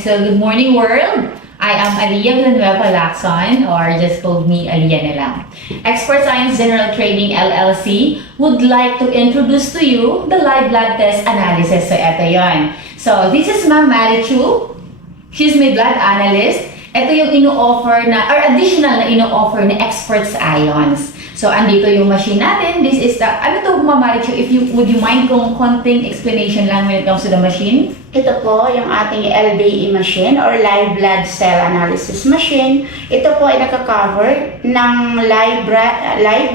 So good morning world! I am Aliyah Villanueva Lacson, or just call me Aliyah na lang. Expert Science General Trading LLC would like to introduce to you the live blood test analysis. So ito yon. So this is Ma'am Marichu. She's my blood analyst. Ito yung ino-offer na, or additional na ino-offer na Experts Ions. So, andito yung machine natin. This is the, ano to, Ma'am Marichu, would you mind kung konting explanation lang when it comes to the machine? Ito po yung ating LBE machine or live blood cell analysis machine. Ito po ay nakaka-cover ng live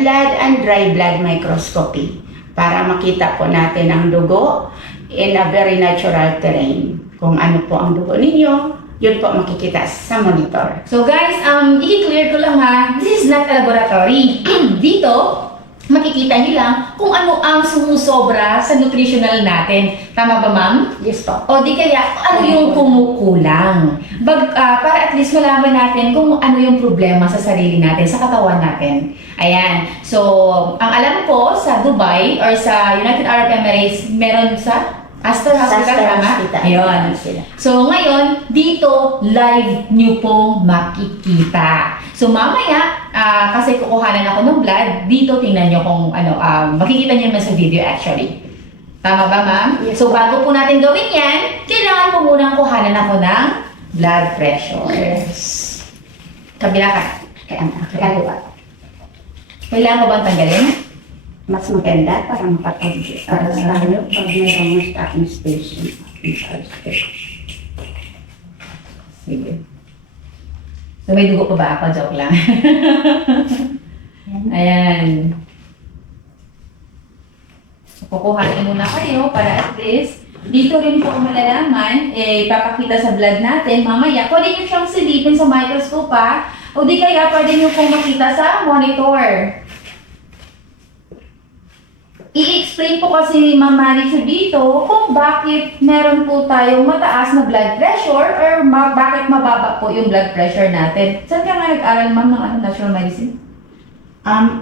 blood and dry blood microscopy para makita po natin ang dugo in a very natural terrain. Kung ano po ang dugo ninyo, yun po makikita sa monitor. So guys, i-clear ko lang ha, this is not a laboratory. Dito, makikita nyo lang kung ano ang sumusobra sa nutritional natin. Tama ba, ma'am? Yes po. O di kaya, ano yung kumukulang? Para at least malaman natin kung ano yung problema sa sarili natin, sa katawan natin. Ayan. So, ang alam ko sa Dubai or sa United Arab Emirates, meron sa Aster Hospital, tama? Ayun. So, ngayon, dito, live nyo pong makikita. So, mamaya, kasi kukuhanan ako ng blood, dito tingnan nyo kung ano, makikita nyo naman sa video actually. Tama ba, ma'am? Yes. So, bago po natin gawin yan, kailangan po munang kuhanan ako ng blood pressure. Yes. Kabila ka. Kaliwa. Kailangan ko bang tanggalin? Mas maganda para makapag tayo pag mayroong stocking station. Sige. So, may dugo pa ba ako? Joke lang. Ayan. So, kukuhanin muna kayo para at least dito rin po malalaman, papakita sa blood natin. Mamaya, pwede nyo siyang silipin sa microscope pa, o di kaya pwede nyo pong makita sa monitor. I-explain po kasi ni Ma'am Marichu dito kung bakit meron po tayong mataas na blood pressure or bakit mababa po yung blood pressure natin. Saan ka nga nag-aral, ma'am, ng natural medicine?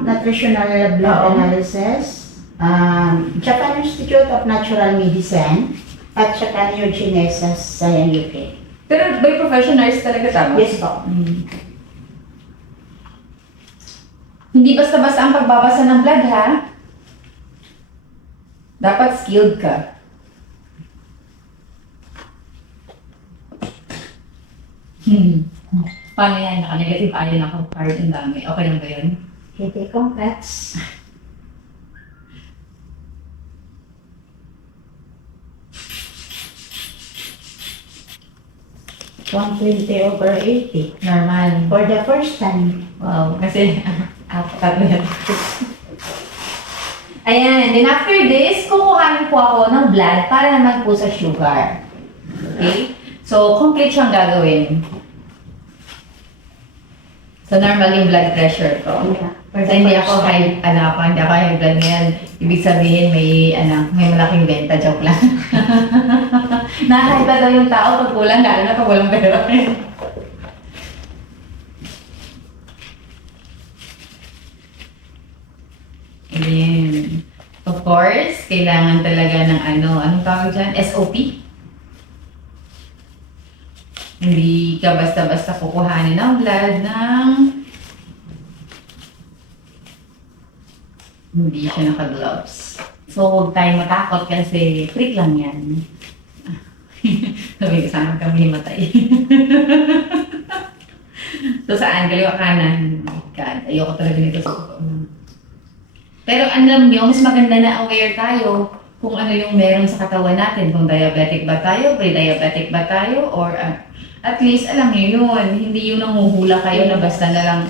Nutritional blood analysis, Japan Institute of Natural Medicine, at saka New Genesis sa UK. Pero by professional nurse talaga, tama? Yes po. Hindi basta-basta ang pagbabasa ng blood, ha? Dapat skilled ka. Paano yan? Naka-negative ion ako. Card ang dami. Okay lang ba yun? Hindi complex. (120/80) Normal. for the first time. Wow. Kasi, tatlo yan. Ayan. Then after this, kukuhanin po ako ng blood para naman po sa sugar. Okay? So, complete siyang gagawin. So, normal yung blood pressure ko. So, hindi ako high blood ngayon. Ibig sabihin, may malaking benta. Joke lang. Na-high blood daw yung tao pag kulang, lalo na pag walang pera. Ayan. Of course, kailangan talaga ng anong tawag dyan? SOP. Hindi ka basta-basta kukuhanin ng blood ng hindi siya naka-gloves. So, huwag tayong matakot kasi trick lang yan. Sabi ko, sana kami himatay. So, saan? Kaliwa kanan. Oh my God, ayoko talaga nito sa totoo. Pero alam nyo, mas maganda na aware tayo kung ano yung meron sa katawan natin. Kung diabetic ba tayo, pre-diabetic ba tayo, or at least alam nyo yun. Hindi yung nanguhula kayo na basta na lang.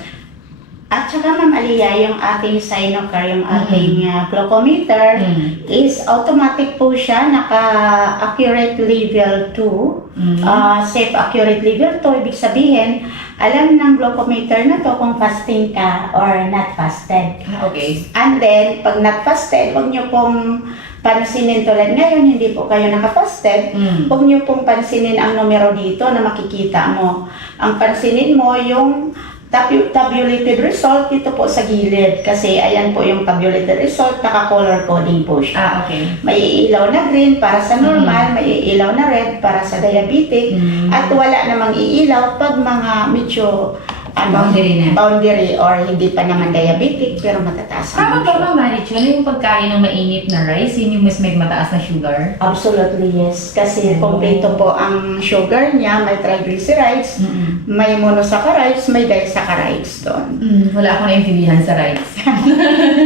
At saka Ma'am Aliyah, yung ating Sinocar, yung ating glucometer, is automatic po siya, naka-accurate level 2, safe accurate level 2, ibig sabihin, alam ng glucometer na to kung fasting ka or not fasted. Okay. And then, pag not fasted, huwag nyo pong pansinin tulad ngayon, hindi po kayo nakapasted, huwag nyo pong pansinin ang numero dito na makikita mo. Ang pansinin mo yung tabulated result dito po sa gilid. Kasi ayan po yung tabulated result, naka-color coding po siya. Okay. May ilaw na green para sa normal, may ilaw na red para sa diabetic, at wala namang iilaw pag mga medyo Boundary na. boundary or hindi pa naman diabetic pero matataas Tama ang ba, sugar. Ma'am Marichu, na yung pagkain ng mainit na rice, yun yung mas may mataas na sugar? Absolutely yes. Kasi kompleto po ang sugar niya, may triglycerides, may monosaccharides, may disaccharides doon. Wala akong naintindihan sa rice.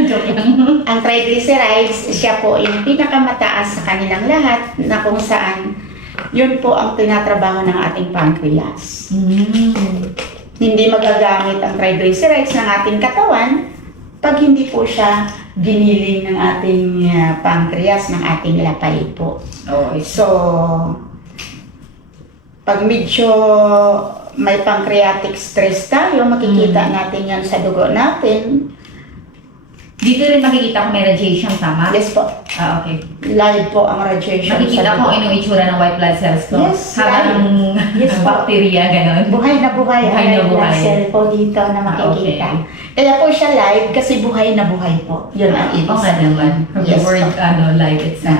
Joke lang. Ang triglycerides, siya po yung pinakamataas sa kanilang lahat na kung saan yun po ang tinatrabaho ng ating pancreas. Hindi magagamit ang triglycerides ng ating katawan pag hindi po siya giniling ng ating pancreas, ng ating lapay po. Oh, So, pag medyo may pancreatic stress tayo, makikita natin yan sa dugo natin. dito rin makikita kung may radiation, tama? Yes po, Ah, okay. live po ang radiation Makikita sa ko dugo. anong itsura ng white blood cells ko. Yes, Habang Yes, ang po. bacteria, gano'n. Buhay na buhay Buhay ang na red blood buhay. cell po dito na makikita. Okay. Kaya po siya live kasi buhay na buhay po. Yun ang ibig Oo nga sabihin. naman. From the Yes word, po. live itself.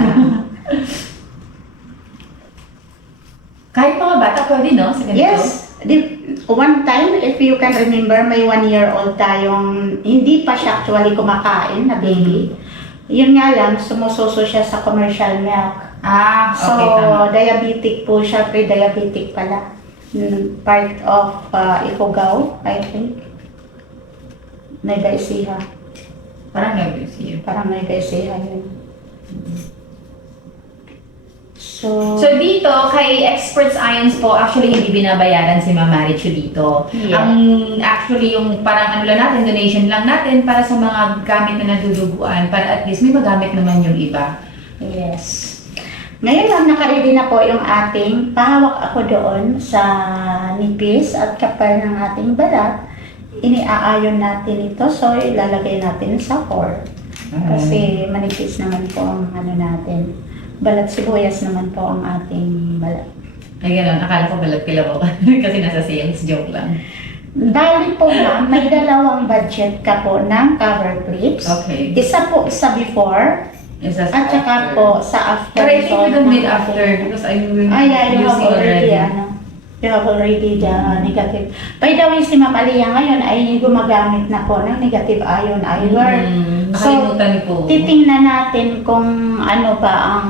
Kahit mga bata pwede, no? Sa ganito? Yes. One time, if you can remember, may 1-year-old tayong hindi pa siya actually kumakain na baby. Yun nga lang, sumususo siya sa commercial milk. Ah, So, okay, tama. diabetic po siya, pre-diabetic pala. Part of Ifugao, I think. Nueva Ecija. Parang nervous. Parang Nueva Ecija yun. So, So dito, kay Experts Ions po, actually hindi binabayaran si Ma'am Marichu dito. Yeah. Ang actually yung parang ano lang natin, donation lang natin para sa mga gamit na naduduguan, para at least may magamit naman yung iba. yes. Ngayon lang, nakaready na po yung ating pahawak ako doon sa nipis at kapal ng ating balat. Iniaayon natin ito, so ilalagay natin sa core. Kasi manipis naman po ang ano natin. Balat sibuyas naman po ang ating balat. Ay gano'n, akala ko balat kilaw kasi nasa sales, joke lang. Bali po ma'am, may dalawang budget ka po ng cover clips. Okay. Isa po sa before, Is that at saka po sa after. But I think we don't need ng after ating- because I'm Yeah, you have using already, you have already the negative. By the way, si Mapalia ngayon ay gumagamit na po ng negative ion iron. Nakalimutan ko. Titingnan natin kung ano ba ang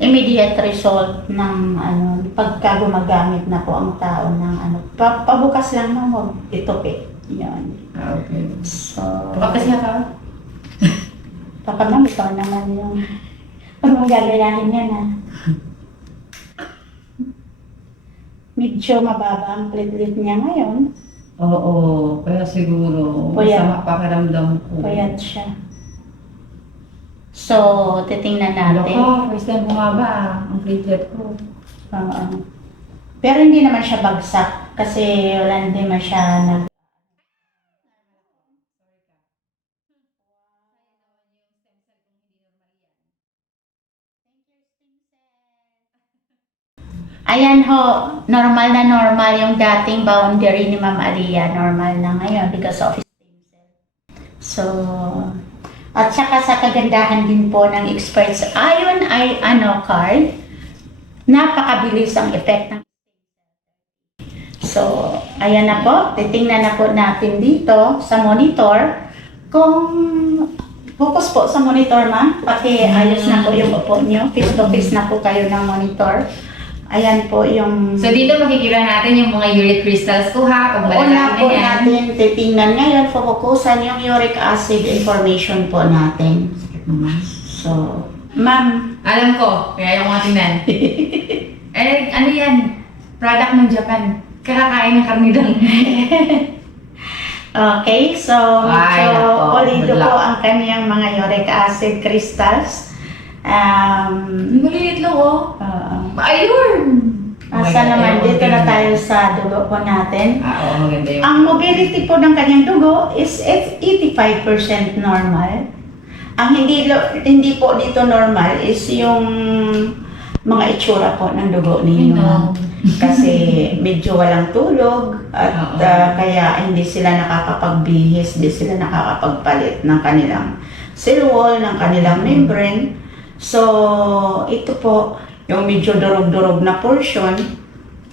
immediate result ng ano, pagka gumagamit na po ang tao ng ano. Pabukas lang mo, huwag itupi. Yan. Okay. So, Kapag siya ka? baka ma'am, ikaw naman yung pag mong gagayahin yan ha. Medyo mababa ang platelet niya ngayon. Oo, kaya siguro Puyat. sama pakiramdam ko. Puyat siya. So, titingnan natin. Loko, first time bumaba ang platelet ko. Oo. Pero hindi naman siya bagsak kasi wala hindi naman siya nag... Ayan ho, normal na normal yung dating boundary ni Ma'am Alia. Normal na ngayon because of stem cell. So, at saka sa kagandahan din po ng Experts Ion ay ano card, napakabilis ang effect ng. So, ayan na po, titingnan na po natin dito sa monitor kung focus po sa monitor ma'am, ayos na po yung upo nyo, face to face na po kayo ng monitor. Ayan po yung... So dito makikita natin yung mga uric crystals ko ha, pag Una malalaki po na yan. natin titingnan ngayon, fokusan yung uric acid information po natin. So, ma'am, Alam ko, kaya yung mga tingnan. Eh, ano yan? Product ng Japan. Kakakain ng karne lang. okay, so Ay, medyo nako, olido good luck. po ang kanyang mga uric acid crystals. Maliit lang oh. Ayun! Asa naman, dito na tayo sa dugo po natin. Oo, maganda yun. Ang mobility po ng kanyang dugo is 85% normal. Ang hindi po dito normal is yung mga itsura po ng dugo ninyo. Yun, Kasi medyo walang tulog at Oo. kaya hindi sila nakakapagbihis, hindi sila nakakapagpalit ng kanilang cell wall, ng kanilang membrane. So, ito po, yung medyo durog-durog na portion,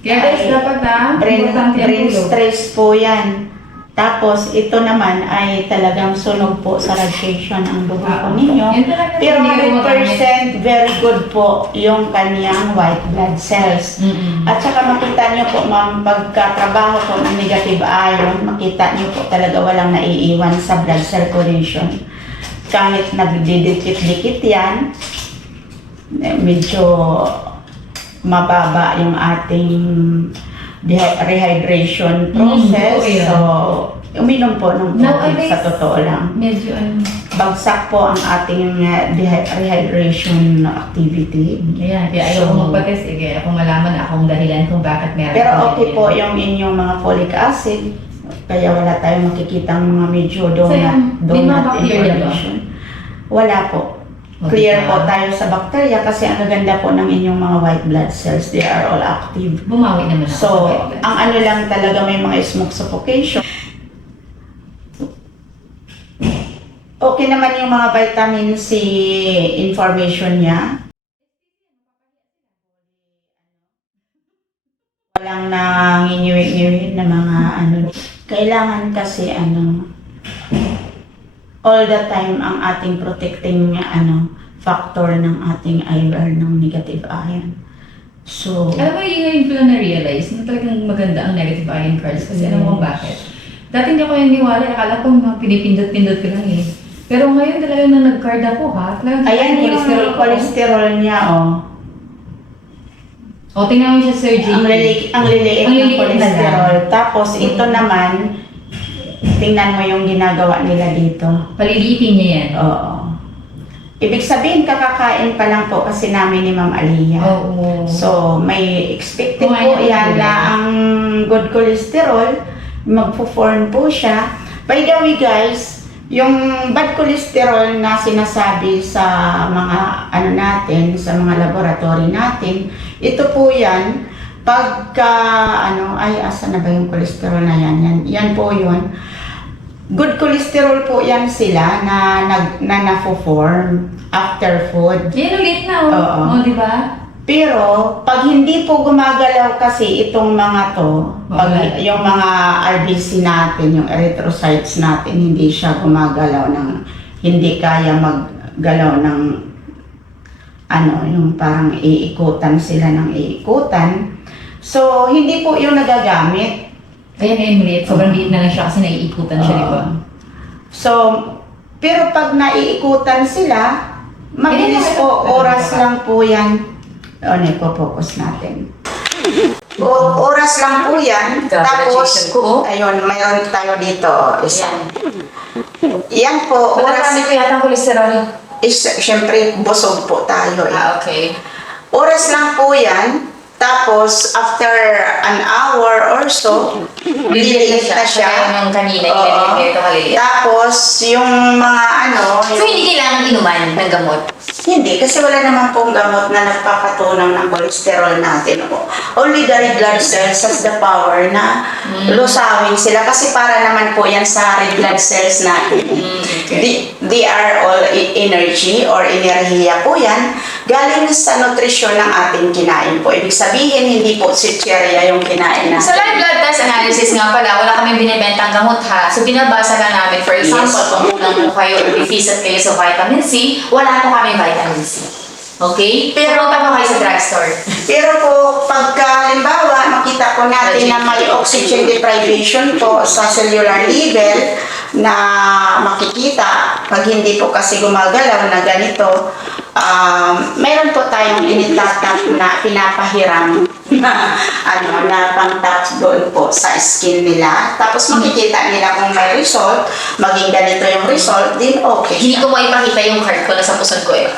Kaya guys, dapat brain importante ang tulog. stress po yan. Tapos, ito naman ay talagang sunog po sa radiation ang dugo po ninyo. Yun talaga, Pero hindi ko magamit. 100% very good po yung kanyang white blood cells. At saka makita niyo po ma'am, pagkatrabaho po ng negative ion, makita niyo po talaga walang naiiwan sa blood circulation. Kahit nagdidikit-dikit yan, medyo mababa yung ating rehydration process. okay. So, uminom po ng tubig Nowadays, sa totoo lang. Medyo Bagsak po ang ating rehydration activity. Ayan, kaya ayaw ko So, magpa-test eh. Kaya ako malaman akong dahilan kung bakit meron. Pero akong okay ganyan. po yung inyong mga folic acid. Kaya wala tayong makikitang mga medyo Kasi yung donut bacteria ba? information. Wala po. O, Clear diba? po tayo sa bacteria kasi ang ganda po ng inyong mga white blood cells. They are all active. Bumawi naman ako. So, sa white blood. ang ano lang talaga may mga smoke suffocation. Okay naman yung mga vitamin C information niya. Walang nangingiwit-ngiwit na mga ano. Kailangan kasi all the time ang ating protecting factor ng ating IR ng negative ion. So, Alam mo, yung ngayon ko lang na-realize na talagang maganda ang negative ion cards kasi alam mo bakit. Dati hindi ako yung niwala, akala ko mga pinipindot-pindot ko lang eh. Pero ngayon talagang nang nag-card ako talagang ayan yung cholesterol niya, oh. O, tingnan mo siya, Sir G. Ang liliit Ang ng liliit cholesterol. Tapos ito naman, tingnan mo yung ginagawa nila dito. Paliliitin niya yan. Oo. Ibig sabihin, kakakain pa lang po kasi namin ni Ma'am Aliyah. Oo. So, may expected Kumain po na yan po na yan. ang good cholesterol, magpo-form po siya. By the way guys, yung bad cholesterol na sinasabi sa mga natin, sa mga laboratory natin, ito po yan, pagka asa na ba yung cholesterol na yan? Yan po yun. Good cholesterol po yan sila na na-form after food. Yan ulit na, Oo. O, di ba? Pero, pag hindi po gumagalaw kasi itong mga to, pag yung mga RBC natin, yung erythrocytes natin, hindi siya gumagalaw hindi kaya maggalaw ng yung parang iikutan sila ng iikutan. So, hindi po yung nagagamit. Ayan, ayan ulit. Sobrang liit na lang siya kasi naiikutan siya, di ba? So, pero pag naiikutan sila, mabilis po, oras lang po yan. Ipo-focus natin. Oras lang po yan. Tapos, ayun, mayroon tayo dito. Isa. Yan po, oras. ko yata ang kolesterol. Siyempre, busog po tayo. Okay. Oras lang po yan. Tapos, after an hour or so, liliit na siya. Kaya yung kanina, Oo. ito maliliit. Tapos, yung mga So, hindi kailangan inuman ng gamot? Hindi, kasi wala naman pong gamot na nagpapatunaw ng cholesterol natin. Only the red blood cells has the power na lusawin sila. Kasi para naman po yan sa red blood cells natin. They are all energy or enerhiya po yan. Galing sa nutrisyon ng ating kinain po. Ibig sabihin, hindi po sitcherya yung kinain natin. Sa live blood test analysis nga pala, wala kaming binibentang gamot ha. So binabasa lang namin, for example, Yes. kung kulang po kayo or deficient kayo sa vitamin C, wala po kami vitamin C. Okay? Pero punta po kayo sa drugstore. Pero po, pagka halimbawa, makita po natin na may oxygen deprivation po sa cellular level na makikita, pag hindi po kasi gumagalaw na ganito, mayroon po tayong initatap na pinapahiram na na pang-touch doon po sa skin nila. Tapos makikita nila kung may result, maging ganito yung result, din okay. Hindi ko po ipakita yung card ko na sa puson ko eh.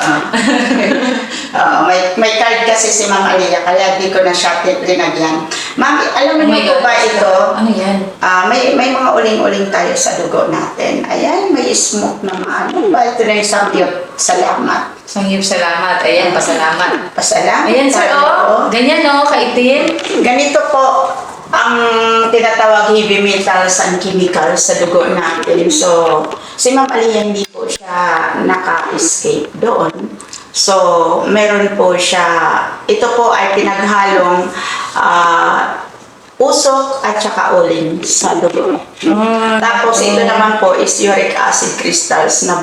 May card kasi si Ma'am Aliyah, kaya di ko na siya linagyan. Ma'am, alam Oh my niyo po God. ba ito? Ano yan? May mga uling-uling tayo sa dugo natin. Ayan, may smoke na ano ba? Ito na yung samgyup. Salamat. Sangyup salamat. Ayan, pasalamat. Pasalamat. Ayan, sir, tayo. Ganyan, kaitim. Ganito po ang tinatawag heavy metals and chemicals sa dugo natin. So, si Ma'am Aliyah hindi po siya naka-escape doon. So, meron po siya, ito po ay pinaghalong usok at saka uling sa dugo. Tapos ito naman po is uric acid crystals na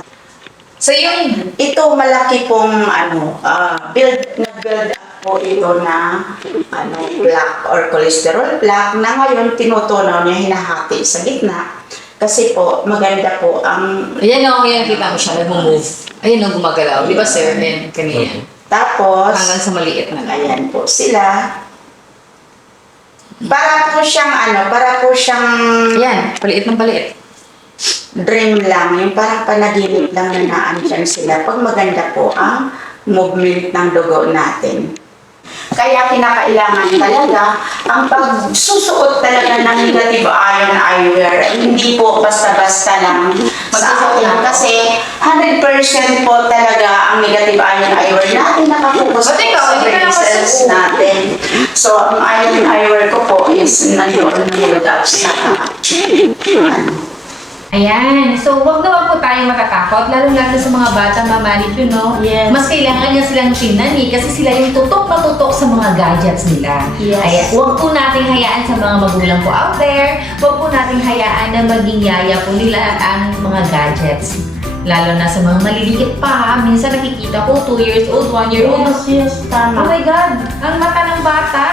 So, yung ito malaki pong nag-build up po ito na plaque or cholesterol plaque na ngayon tinutunaw niya, hinahati sa gitna. Kasi po, maganda po ang ayan yan kita mo siya, nag-move. Ayan gumagalaw. Di ba, sir? Ayan, kanina. tapos, Hanggang sa maliit na lang. ayan po sila. Para po siyang Ayan, paliit ng paliit. dream lang, yung parang panaginip lang na naandyan sila pag maganda po ang movement ng dugo natin. Kaya kinakailangan talaga ang pagsusuot talaga ng negative ion eyewear. Hindi po basta-basta lang sa atin kasi 100% po talaga ang negative ion eyewear natin nakapokus po Ba't ikaw, sa hindi ka brain naman cells suot? natin. So, ang ion eyewear ko po is nandoon na sa Ayan. So, wag na wag po tayong matatakot, lalo-lalo sa mga bata, mamalit yun, no? Yes. Mas kailangan niya silang tingnan kasi sila yung tutok na tutok sa mga gadgets nila. Yes. Ayan. Wag po nating hayaan sa mga magulang po out there, wag po nating hayaan na maging yaya po nila ang mga gadgets. Lalo na sa mga maliliit pa. Minsan nakikita ko, 2 years old, 1 year old. yes, Oh tama. my God! Ang mata ng bata!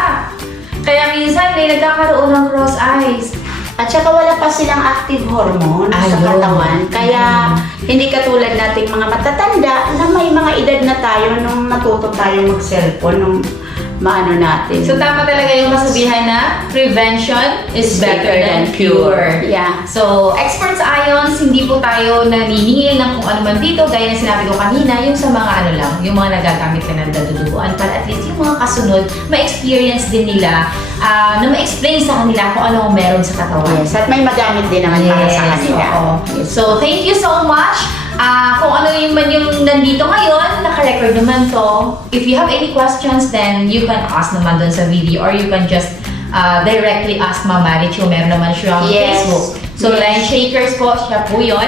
Kaya minsan may nagkakaroon ng cross eyes. At saka wala pa silang active hormone sa Ayun. katawan. Kaya hindi katulad nating mga matatanda na may mga edad na tayo nung natuto tayo mag-cellphone nung maano natin. So tama talaga yung masabihan na prevention is better than cure. Yeah. So, Experts Ions, hindi po tayo naniningil ng kung ano man dito, gaya na sinabi ko kanina, yung sa mga ano lang, yung mga nagagamit ka ng daduduguan, para at least yung mga kasunod, ma-experience din nila, na ma-explain sa kanila kung ano ang meron sa katawan. Yes. At may magamit din naman para sa kanila. oo. So, thank you so much. Kung ano yung man yung nandito ngayon, naka-record naman to. If you have any questions, then you can ask naman dun sa video or you can just directly ask Mama Marichu. Meron naman siya Yes. Facebook. So, Yes. Line Shakers po, siya po yun.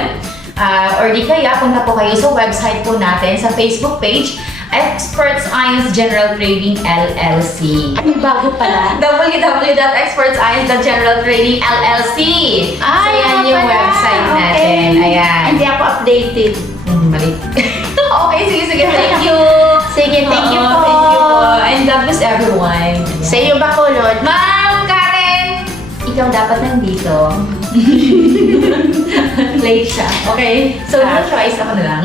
Or di kaya, punta po kayo sa website po natin, sa Facebook page, Experts Ions General Trading LLC. May bago pala. www.expertsions.general trading LLC. So, yan yung website natin. Ayan. Hindi ako updated. Mali. Okay, sige. Thank you. Sige, thank you po. Thank you po. And God bless everyone. Sa iyo ba, Kulot? Ma'am Karen! Ikaw dapat nandito. Late siya. Okay. So, no choice. Ako na lang.